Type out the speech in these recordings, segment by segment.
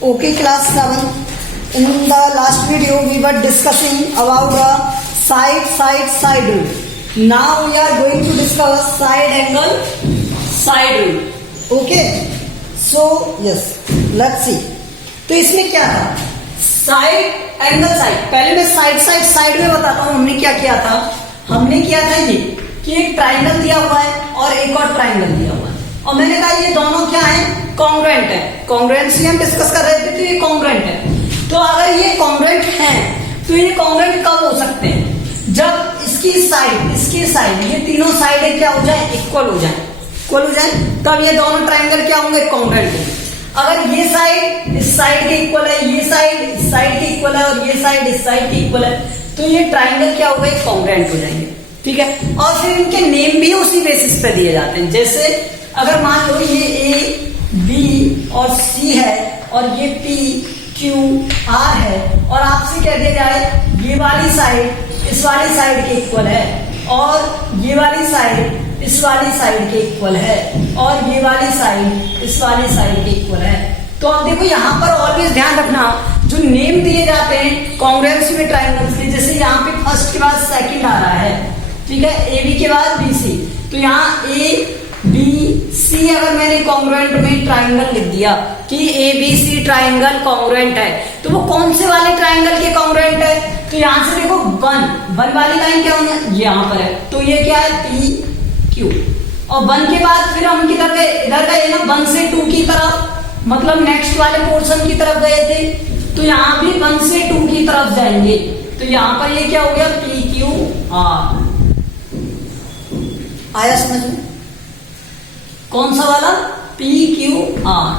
Okay, class 7. In the last video, we were discussing about the side rule. Now we are going to discuss side angle, side rule. Okay. So yes, let's see. तो इसमें क्या था? Side angle side. पहले मैं side में बताता हूँ हमने क्या किया था. हमने किया था ये कि एक ट्राइंगल दिया हुआ है और एक और ट्राइंगल दिया हुआ है, और मैंने कहा ये दोनों क्या है, कॉन्ग्रुएंट है. कॉन्ग्रुएंसी हम डिस्कस कर रहे थे, तो ये कॉन्ग्रुएंट है. तो अगर ये कॉन्ग्रुएंट है तो ये कॉन्ग्रुएंट कब हो सकते हैं? जब इसकी साइड ये तीनों साइडें क्या हो जाए, इक्वल हो जाए, तब ये दोनों ट्राइंगल क्या होंगे, कॉन्ग्रुएंट होंगे. अगर ये साइड इस साइड के इक्वल है, ये साइड इस साइड के इक्वल है, और ये साइड इस साइड के इक्वल है, तो ये ट्राइंगल क्या हो गए, कॉन्ग्रुएंट हो जाएंगे. ठीक है. और फिर इनके नेम भी उसी बेसिस पे दिए जाते हैं. जैसे अगर मान लो ये ए बी और सी है, और ये पी क्यू आर है, और आपसे कह दिया जाए ये वाली साइड इस वाली साइड के इक्वल है, और ये वाली साइड इस वाली साइड के इक्वल है, और ये वाली साइड इस वाली साइड के इक्वल है. तो अब देखो यहाँ पर ऑलवेज ध्यान रखना, जो नेम दिए जाते हैं कॉन्ग्रुएंसी में ट्राइंगल्स के, जैसे यहाँ पे फर्स्ट के बाद सेकंड आ रहा है, ठीक है, ए बी के बाद बी सी, तो यहाँ ए बी सी अगर मैंने कॉन्ग्रुएंट में ट्राइंगल लिख दिया कि A B C triangle congruent है, तो वो कौन से वाले ट्राइंगल के कॉन्ग्रुएंट है? तो यहाँ से देखो वन वाली लाइन क्या होगी, यहाँ पर है, तो ये क्या है, पी क्यू. और वन के बाद फिर हम किधर गए, इधर गए ना, वन से टू की तरफ, मतलब नेक्स्ट वाले पोर्शन की तरफ गए थे, तो यहाँ भी वन से टू की तरफ जाएंगे, तो यहाँ पर ये क्या हो गया, पी क्यू आर. आया समझ में? कौन सा वाला, पी क्यू आर.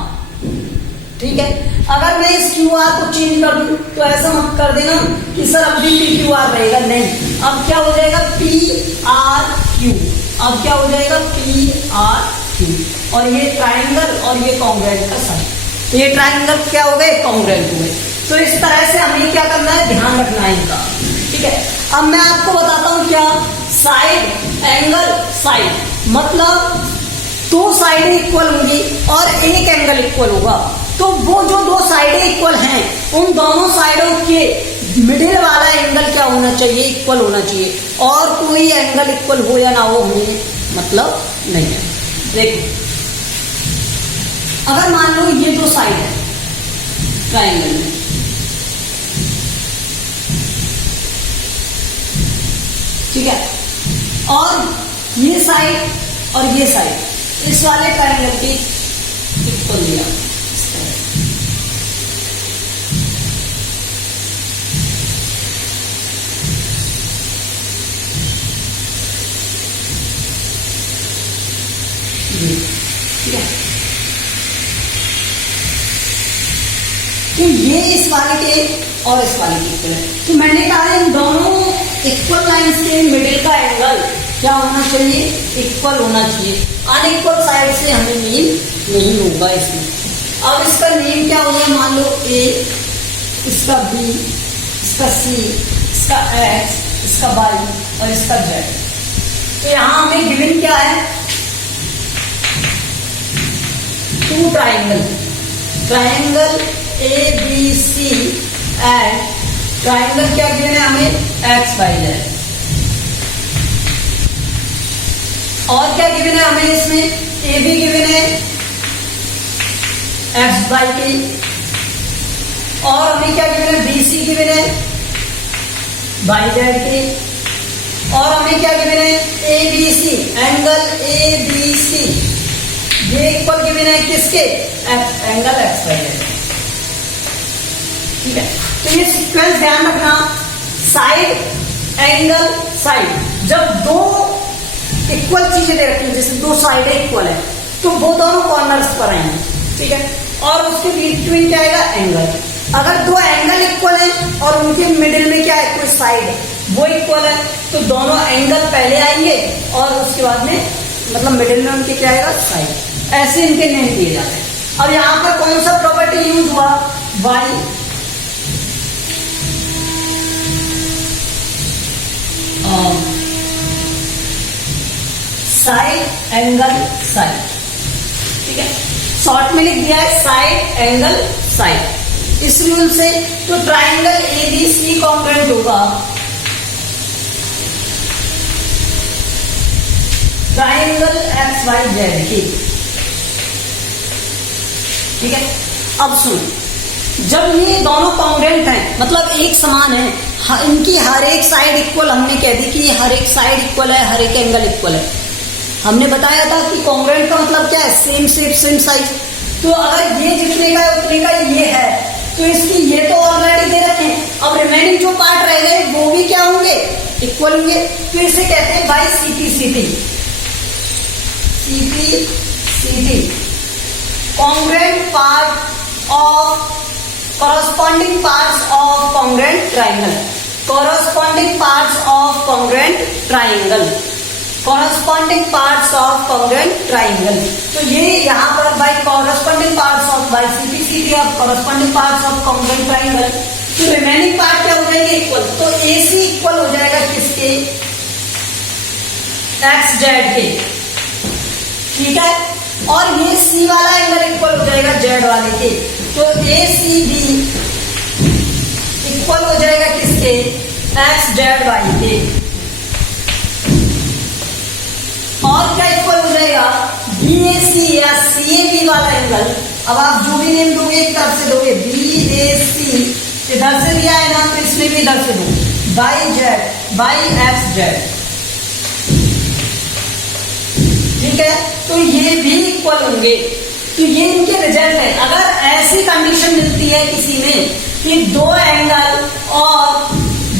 ठीक है. अगर मैं इस क्यू आर को चेंज कर दूं तो ऐसा मत कर देना कि सर अब भी पी क्यू आर रहेगा, नहीं, अब क्या हो जाएगा, पी आर क्यू. अब क्या हो जाएगा, पी आर क्यू. और ये ट्राइंगल और ये कॉन्ग्रुएंट का साइड, तो ये ट्राइंगल क्या हो गए, कॉन्ग्रुएंट हो गए. तो इस तरह से हमें क्या करना है, ध्यान रखना है इनका. ठीक है. अब मैं आपको बताता हूं क्या, साइड एंगल साइड मतलब दो साइडें इक्वल होंगी और एक एंगल इक्वल होगा. तो वो जो दो साइडें इक्वल हैं, उन दोनों साइडों के मिडिल वाला एंगल क्या होना चाहिए, इक्वल होना चाहिए. और कोई एंगल इक्वल हो या ना हो हमें मतलब नहीं है. देखो अगर मान लो ये दो साइड है ट्राइंगल में, ठीक है, और ये साइड और ये साइड इस वाले ट्राइंगल की इक्वल दिया, ठीक है. तो ये इस वाले के और इस वाले के इक्वल है. तो मैंने कहा इन दोनों इक्वल लाइंस के मिडिल का एंगल क्या होना चाहिए, इक्वल होना चाहिए. अनइक्वल साइड से हमें मीन नहीं होगा इसमें. अब इसका नेम क्या होगा, मान लो ए, इसका बी, इसका सी, इसका एक्स, इसका वाई और इसका जेड. तो यहां हमें गिवन क्या है, two triangle A B C and triangle क्या गिवन है हमें, एक्स वाई जेड. और क्या गिवन है हमें इसमें, ए बी गिवन है एक्स वाई की, और हमें क्या गिवन है, बी सी गिवन है वाई जेड की, और हमें क्या गिवन है, A B C angle A B C ये इक्वल गिवन है किसके, एंगल एक्स वाई जेड. ठीक है. तो ये सीक्वेंस ध्यान रखना, साइड एंगल साइड. जब दो इक्वल चीजें दे रखी है, जैसे दो साइडें इक्वल है, तो वो दोनों कॉर्नर्स पर आएंगे. ठीक है. और उसके बीच में क्या आएगा, एंगल. अगर दो एंगल इक्वल है और उनके मिडिल में क्या है, कोई साइड है वो इक्वल है, तो दोनों एंगल पहले आएंगे और उसके बाद में मतलब मिडिल में उनके क्या आएगा, साइड. ऐसे इनके नेम दिए जाते हैं. अब यहां पर कौन सा प्रॉपर्टी यूज हुआ, वाई. Side angle side. ठीक है. शॉर्ट में लिख दिया है साइड एंगल साइड। इस रूल से तो ट्राइंगल ABC कॉन्ग्रुएंट होगा, ट्राइंगल XYZ की। ठीक है, अब सुन, जब ये दोनों कॉन्ग्रुएंट हैं मतलब एक समान है, इनकी हर एक साइड इक्वल, हमने कह दी कि हर एक साइड इक्वल है, हर एक एंगल इक्वल है। हमने बताया था कि कॉन्ग्रुएंट का मतलब क्या है, सेम शेप सेम साइज। तो अगर ये जितने का है उतने का ये है तो इसकी ये तो ऑलरेडी दे रखे हैं, अब रिमेनिंग जो पार्ट रह गए वो भी क्या होंगे, इक्वल होंगे। तो इसे कहते हैं by CP CP congruent part of corresponding parts of congruent triangle, corresponding parts of congruent triangle, corresponding parts of congruent triangle। तो ये यहाँ पर by corresponding parts of by CP of corresponding parts of congruent triangle, तो remaining part क्या हो जाएंगे, equal. तो AC equal हो जाएगा किसके, XZ के। ठीक है, और ये C वाला एंगल इक्वल हो जाएगा Z वाले के। तो ACB इक्वल हो जाएगा किसके, XZY के। और क्या इक्वल हो जाएगा, BAC या CAB वाला एंगल। अब आप जो भी नेम दोगे एक तरफ से दोगे, BAC इधर से दिया है ना, तो इसमें भी इधर से दो, बाई XZ। ठीक है, तो ये भी इक्वल होंगे। तो ये इनके रिजल्ट है। अगर ऐसी कंडीशन मिलती है किसी में कि दो एंगल और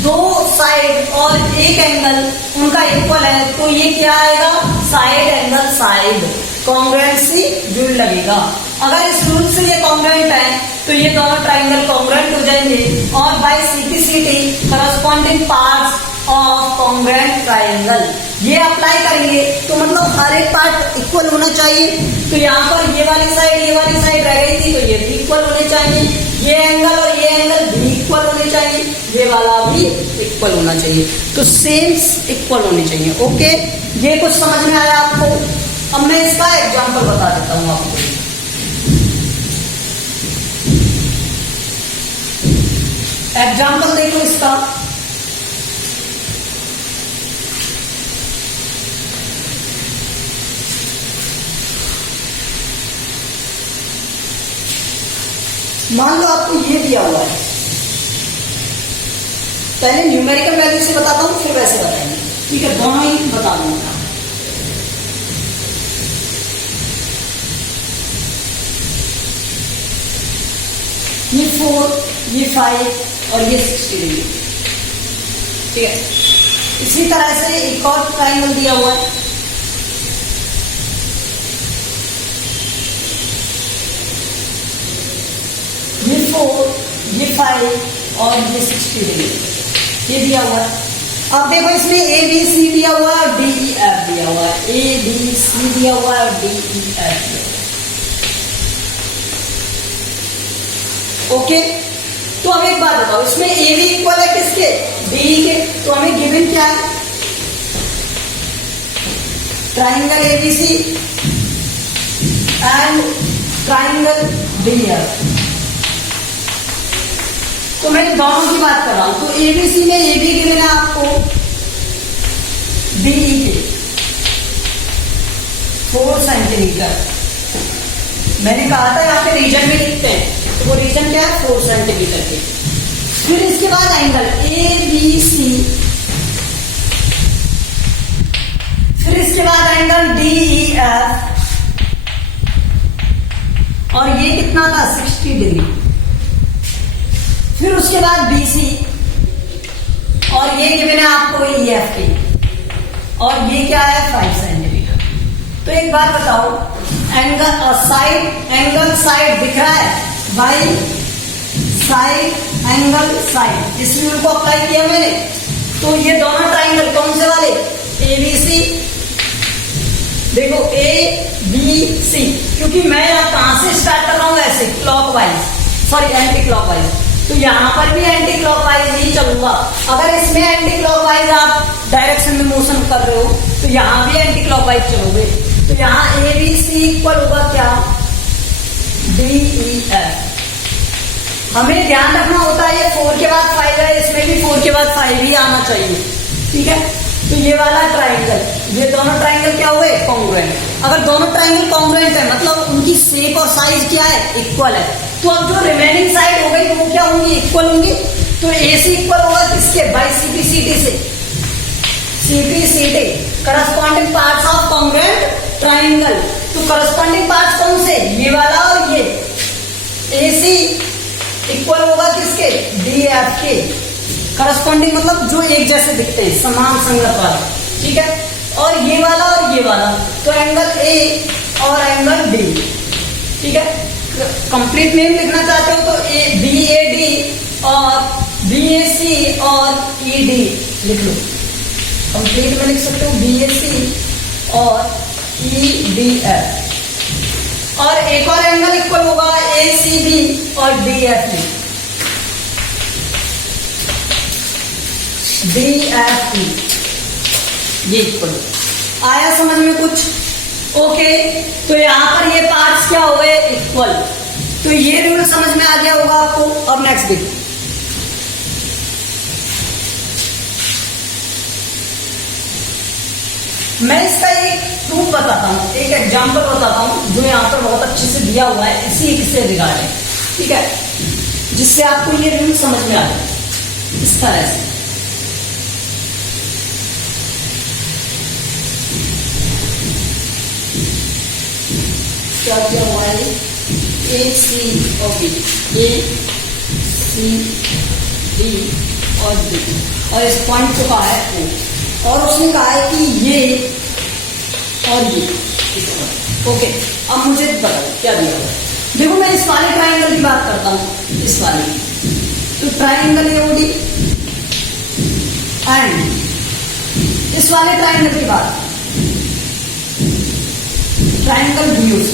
दो साइड और एक एंगल उनका इक्वल है, तो ये क्या आएगा, side angle side, congruency rule लगेगा। अगर इस रूल से ये कॉन्ग्रुएंट है तो ये दोनों ट्राइंगल कॉन्ग्रुएंट हो जाएंगे। और by CPCT corresponding parts of congruent triangle ये अप्लाई करेंगे तो मतलब हर एक पार्ट इक्वल होना चाहिए। तो यहाँ पर ये वाली साइड रह गई थी तो ये भी इक्वल होने चाहिए, ये एंगल और ये एंगल भी इक्वल होने चाहिए, ये वाला भी इक्वल होना चाहिए। तो सेम इक्वल होने चाहिए। ओके, ये कुछ समझ में आया आपको? अब मैं इसका एग्जाम्पल बता देता हूँ आपको। एग्जाम्पल देखो इसका, मान लो आपको ये दिया हुआ है, पहले न्यूमेरिकल वैल्यू से बताता हूं फिर वैसे बताएंगे। ठीक है, दोनों ही बता दूंगा। ये 4, ये 5 और ये 60 डिग्री। ठीक है, इसी तरह से एक और ट्राइंगल दिया हुआ है, ये 4, ये 5 और ये 60 डिग्री ये दिया हुआ है। अब देखो इसमें ABC दिया हुआ है और DEF दिया हुआ है, ABC दिया हुआ है और DEF दिया हुआ है। ओके, तो अब एक बात बताओ, इसमें AB इक्वल है किसके, DE के। तो हमें गिवन क्या है, triangle ABC and triangle DEF। तो मैं दोनों की बात कर रहा हूं। तो ABC में AB गिवन है आपको, DE के 4 सेंटीमीटर। मैंने कहा था यहाँ पे रीजन में लिखते हैं, तो वो रीजन क्या है, 4 सेंटीमीटर के। फिर इसके बाद एंगल ABC, फिर इसके बाद एंगल DEF, और ये कितना था, 60 डिग्री। फिर उसके बाद BC, और ये गिवन है आपको EF की, और ये क्या है, 5 सेंटीमीटर। तो एक बात बताओ, एंगल साइड दिख रहा है, बाई साइड एंगल साइड, इस रूल को अप्लाई किया मैंने। तो ये दोनों ट्राइंगल कौन से वाले, ABC, देखो ABC, क्योंकि मैं यहाँ कहां से स्टार्ट कर रहा हूं, ऐसे क्लॉकवाइज, सॉरी एंटी क्लॉकवाइज। तो यहां पर भी एंटी क्लॉकवाइज ही चलूंगा। अगर इसमें एंटी क्लॉकवाइज आप डायरेक्शन में मोशन कर रहे हो तो यहां भी एंटी क्लॉकवाइज चलोगे। तो यहाँ ABC इक्वल होगा क्या, DEF। हमें ध्यान रखना होता है ये 4 के बाद 5 है, इसमें भी 4 के बाद 5 ही आना चाहिए, ठीक है। तो ये वाला ट्राइंगल, ये दोनों ट्राइंगल क्या हुए, कॉन्ग्रुएंट। अगर दोनों ट्राइंगल कॉन्ग्रुएंट है मतलब उनकी शेप और साइज क्या है, इक्वल है, तो अब जो रिमेनिंग साइड हो गई वो क्या होंगी, इक्वल होंगी। तो AC इक्वल होगा किसके, बाई CPCD से, CPCD corresponding parts of congruent triangle. तो करस्पॉन्डिंग पार्ट्स कौन से, ये वाला और ये। AC इक्वल होगा किसके, DF के। करस्पॉन्डिंग मतलब जो एक जैसे दिखते हैं, समान संगत वाला, ठीक है। और ये वाला तो एंगल A और एंगल D, ठीक है। कंप्लीट नेम लिखना चाहते हो तो BAD और BAC और ED लिख लो। कंप्लीट में लिख सकते हो BAC और EDF। और एक और एंगल इक्वल होगा ACB और DFE, DFE ये इक्वल। आया समझ में कुछ, ओके। तो यहां पर ये पार्ट्स क्या हो गए, इक्वल। तो ये रूल समझ में आ गया होगा आपको। अब नेक्स्ट देखो, मैं इसका एक प्रूफ बताता हूं, एक एग्जांपल बताता हूं जो यहां पर बहुत अच्छे से दिया हुआ है इसी से रिगार्डिंग, ठीक है, जिससे आपको ये रूल समझ में आ जाए इस तरह से। क्या क्या हुआ है, AC और B, ACD और B, और इस पॉइंट को कहा है O, और उसने कहा है कि ये और ये, ओके। अब मुझे बताओ क्या दिया हुआ है। देखो मैं इस वाले ट्राइंगल की बात करता हूं, इस वाले की, तो ट्राइंगल AOD एंड इस वाले ट्राइंगल की बात, ट्राइंगल BOC,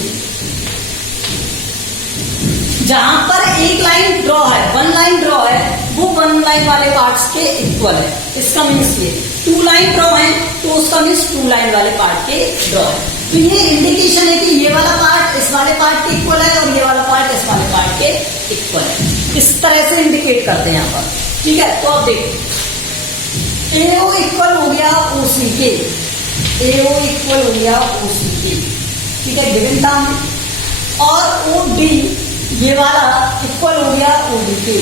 जहां पर एक लाइन ड्रॉ है, 1 लाइन ड्रॉ है, वो 1 लाइन वाले पार्ट्स के इक्वल है। इसका मीन्स ये 2 लाइन ड्रॉ है तो उसका मीन्स 2 लाइन वाले पार्ट के ड्रॉ है। तो ये इंडिकेशन है कि ये वाला पार्ट इस वाले पार्ट के इक्वल है और ये वाला पार्ट इस वाले पार्ट के इक्वल है। इस तरह से इंडिकेट करते हैं यहाँ पर, ठीक है। तो अब देखो AO इक्वल हो गया OC के, AO इक्वल हो गया OC के, ठीक है, गिवन टर्म। और OD ये वाला इक्वल हो गया OD के,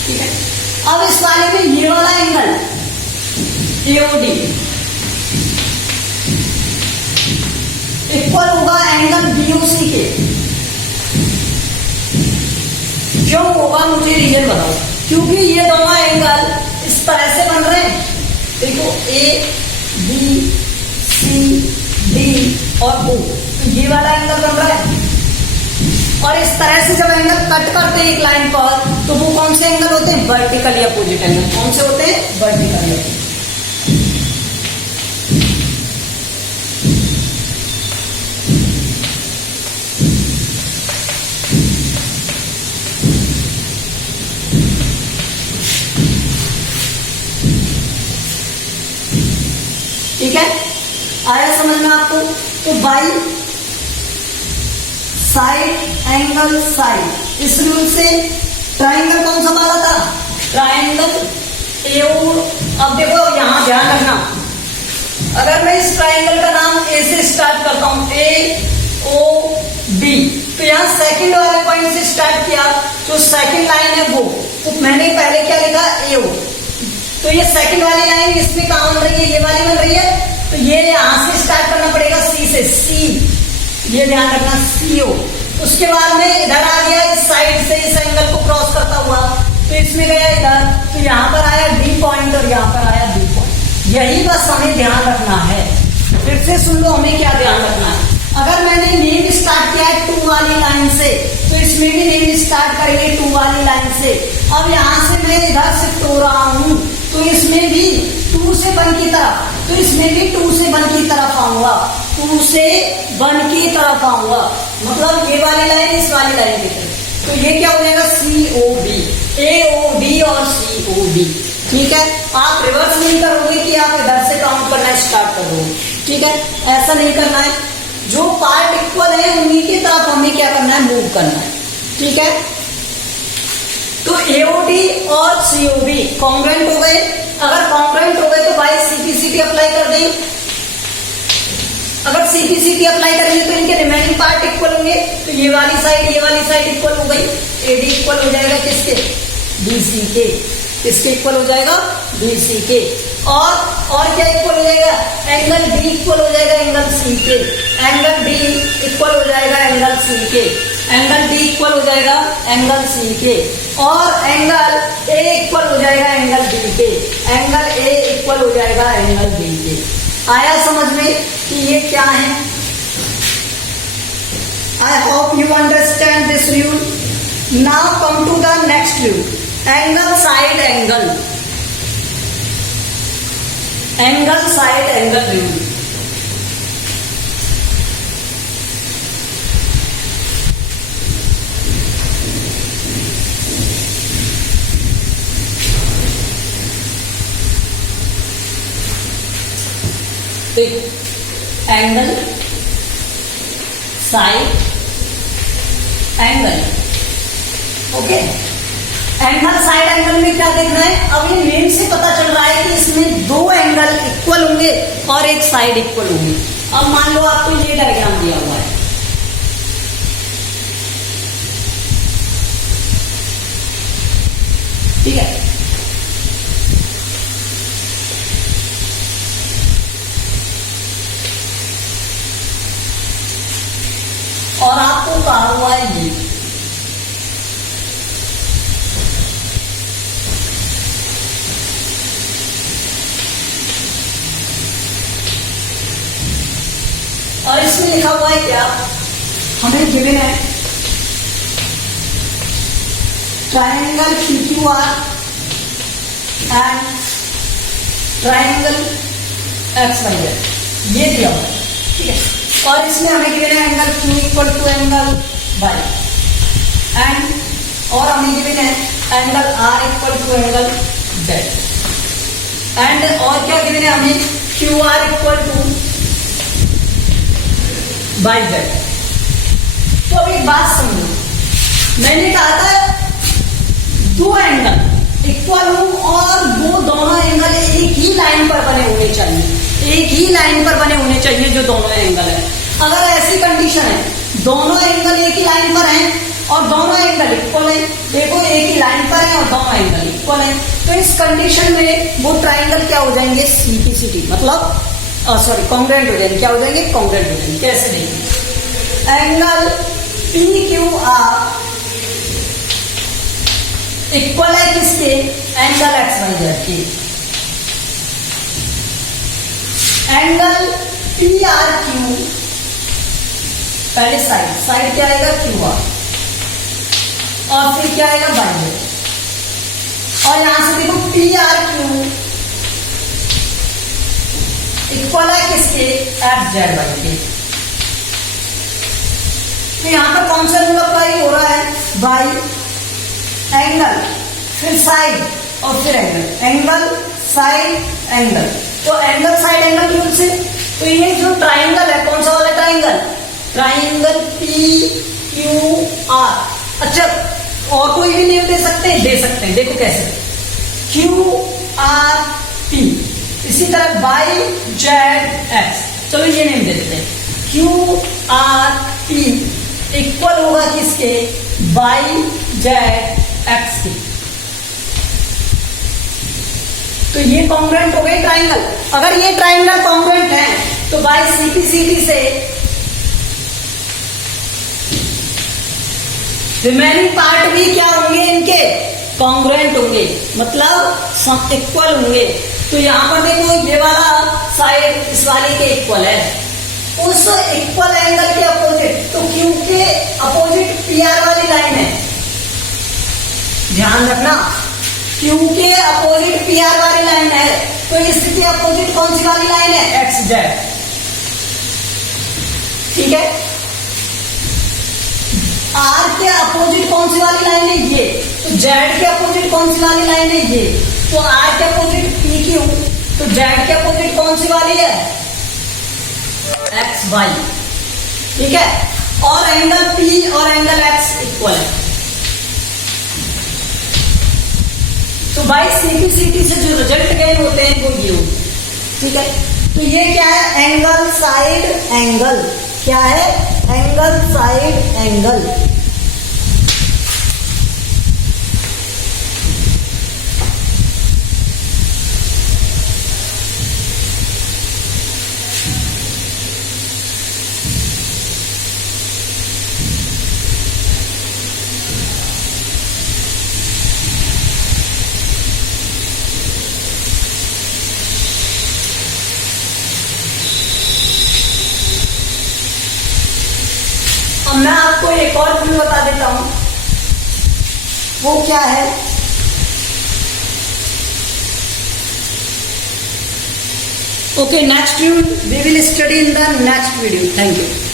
ठीक है। अब इस वाले में ये वाला एंगल AOD इक्वल होगा एंगल BOC के। क्यों होगा मुझे रीजन बताओ, क्योंकि ये दोनों एंगल इस तरह से बन रहे हैं, देखो A B C D और O, तो ये वाला एंगल बन रहा है। और इस तरह से जब एंगल कट करते हैं एक लाइन पर तो वो कौन से एंगल होते हैं, वर्टिकली अपोजिट एंगल। कौन से होते हैं, वर्टिकली अपोजिट। ठीक है, आया समझ में आपको। तो बाई साइड एंगल साइड, इस रूल से ट्राइंगल कौन सा वाला था, ट्राइंगल AO। अब देखो यहां ध्यान रखना, अगर मैं इस ट्राइंगल का नाम A से स्टार्ट करता हूं, AOB, तो यहां सेकंड वाले पॉइंट से स्टार्ट किया, जो सेकंड लाइन है वो, तो मैंने पहले क्या लिखा AO, तो ये सेकंड वाली लाइन इसमें कहां बन रही है, ये वाली बन रही है, तो ये यहां से स्टार्ट करना पड़ेगा C से, C, ये ध्यान रखना CO। उसके बाद में इधर आ गया इस साइड से इस एंगल को क्रॉस करता हुआ, तो इसमें गया इधर, तो यहां पर आया D पॉइंट और यहां पर आया B पॉइंट। यही बस हमें ध्यान रखना है। फिर से सुन लो हमें क्या ध्यान रखना है। अगर मैंने नेम स्टार्ट किया है 2 वाली लाइन से, तो इसमें भी नेम स्टार्ट करेंगे 2 वाली लाइन से। अब यहां से मैं इधर शिफ्ट हो रहा हूं, तो इसमें भी 2 से 1 की तरफ, तो इसमें भी 2 से 1 की तरफ आऊंगा, 2 से 1 की तरफ आऊंगा, मतलब ये वाली लाइन इस वाली लाइन की तरफ। तो ये क्या हो जाएगा, COB, AOB और COB, ठीक है। आप रिवर्स नहीं करोगे कि आप इधर से काउंट करना स्टार्ट करोगे, ठीक है, ऐसा नहीं करना है। जो पार्ट इक्वल है उन्हीं की तरफ हमें क्या करना है, मूव करना है। ठीक है, तो एओडी और सीओबी कॉन्ग्रुएंट हो गए। अगर कॉन्ग्रुएंट हो गए तो भाई सीपीसीटी अप्लाई कर दें। अगर सीपीसीटी अप्लाई करेंगे तो इनके रिमेनिंग पार्ट इक्वल होंगे, तो ये वाली साइड इक्वल हो गई। एडी इक्वल हो जाएगा किसके, बीसी के। किसके इक्वल हो जाएगा, बीसी के। और क्या इक्वल हो जाएगा, एंगल डी इक्वल हो जाएगा एंगल सी के। एंगल डी इक्वल हो जाएगा एंगल सी के। एंगल डी इक्वल हो जाएगा एंगल सी के। और एंगल ए इक्वल हो जाएगा एंगल डी के। एंगल ए इक्वल हो जाएगा एंगल डी के। आया समझ में कि ये क्या है? I hope you understand this rule. Now come to the next rule, angle side angle. Angle side angle rule. Angle side angle. Okay, angle side angle में क्या देखना है, अब ये नेम से पता चल रहा है कि इसमें दो एंगल इक्वल होंगे और एक साइड इक्वल होंगी। अब मान लो आपको ये डायग्राम दिया हुआ है, ठीक है। और आपको कहा हुआ है ये, और इसमें लिखा हुआ है क्या, हमें गिवन है triangle PQR and triangle XYZ, ये दिया हुआ है, ठीक है। और इसमें हमें गिवन है angle Q equal to angle Y and, और हमें गिवन है angle R equal to angle Z and, और क्या गिवन है हमें QR इक्वल टू YZ। तो अब एक बात समझो, मैंने कहा था दो एंगल इक्वल हो और वो दोनों एंगल एक ही लाइन पर बने होने चाहिए, एक ही लाइन पर बने होने चाहिए जो दोनों एंगल है। अगर ऐसी कंडीशन है, दोनों एंगल एक ही लाइन पर हैं और दोनों एंगल इक्वल है, देखो एक ही लाइन पर है और दोनों एंगल इक्वल है, तो इस कंडीशन में वो ट्राइंगल क्या हो जाएंगे, सीपीसीटी, मतलब सॉरी कॉन्ग्रुएंट हो जाएंगे। क्या हो जाएंगे, कॉन्ग्रुएंट हो जाएंगे। कैसे देखेंगे, एंगल PQR इक्वल है किसके, एंगल XYZ के। एंगल PRQ, पहले साइड क्या आएगा, QR, और फिर क्या आएगा, YZ। और यहां से देखो PRQ इक्वल है किसके, FZY के। तो यहां पर कौन सा रूल अप्लाई हो रहा है, बाई एंगल फिर साइड और फिर एंगल, एंगल साइड एंगल। तो एंगल साइड एंगल रूल से, तो ये जो ट्राइंगल है, कौन सा वाला ट्राइंगल, ट्राइंगल PQR। अच्छा, और कोई भी नेम दे सकते हैं, देखो कैसे, QRP, इसी तरह YZX, चलो ये नेम दे देते हैं, QRP इक्वल होगा किसके, YZX के। तो ये कॉन्ग्रुएंट हो गए ट्राइंगल। अगर ये ट्राइंगल कॉन्ग्रुएंट है तो बाय सीपीसीटी से रिमेनिंग पार्ट भी क्या होंगे, इनके कॉन्ग्रुएंट होंगे, मतलब इक्वल होंगे। तो यहां पर देखो ये वाला साइड इस वाले के इक्वल है, उस इक्वल एंगल के अपोजिट, तो क्यू के अपोजिट PR वाली लाइन है, ध्यान रखना, क्यू के अपोजिट PR वाली लाइन है, तो इसके अपोजिट कौन सी वाली लाइन है, XZ, ठीक है। R के अपोजिट कौन सी वाली लाइन है, ये, तो Z के अपोजिट कौन सी वाली लाइन है, ये, तो R के अपोजिट PQ, तो Z के अपोजिट कौन सी वाली है, XY, ठीक है, और एंगल P और एंगल X इक्वल है। तो भाई CPCT से जो रिजल्ट गेन होते हैं वो ये होते हैं। ठीक है, तो ये क्या है, एंगल साइड एंगल, क्या है, एंगल साइड एंगल। अब मैं आपको एक और व्यू बता देता हूं, वो क्या है, okay next view we will study in the next video. Thank you.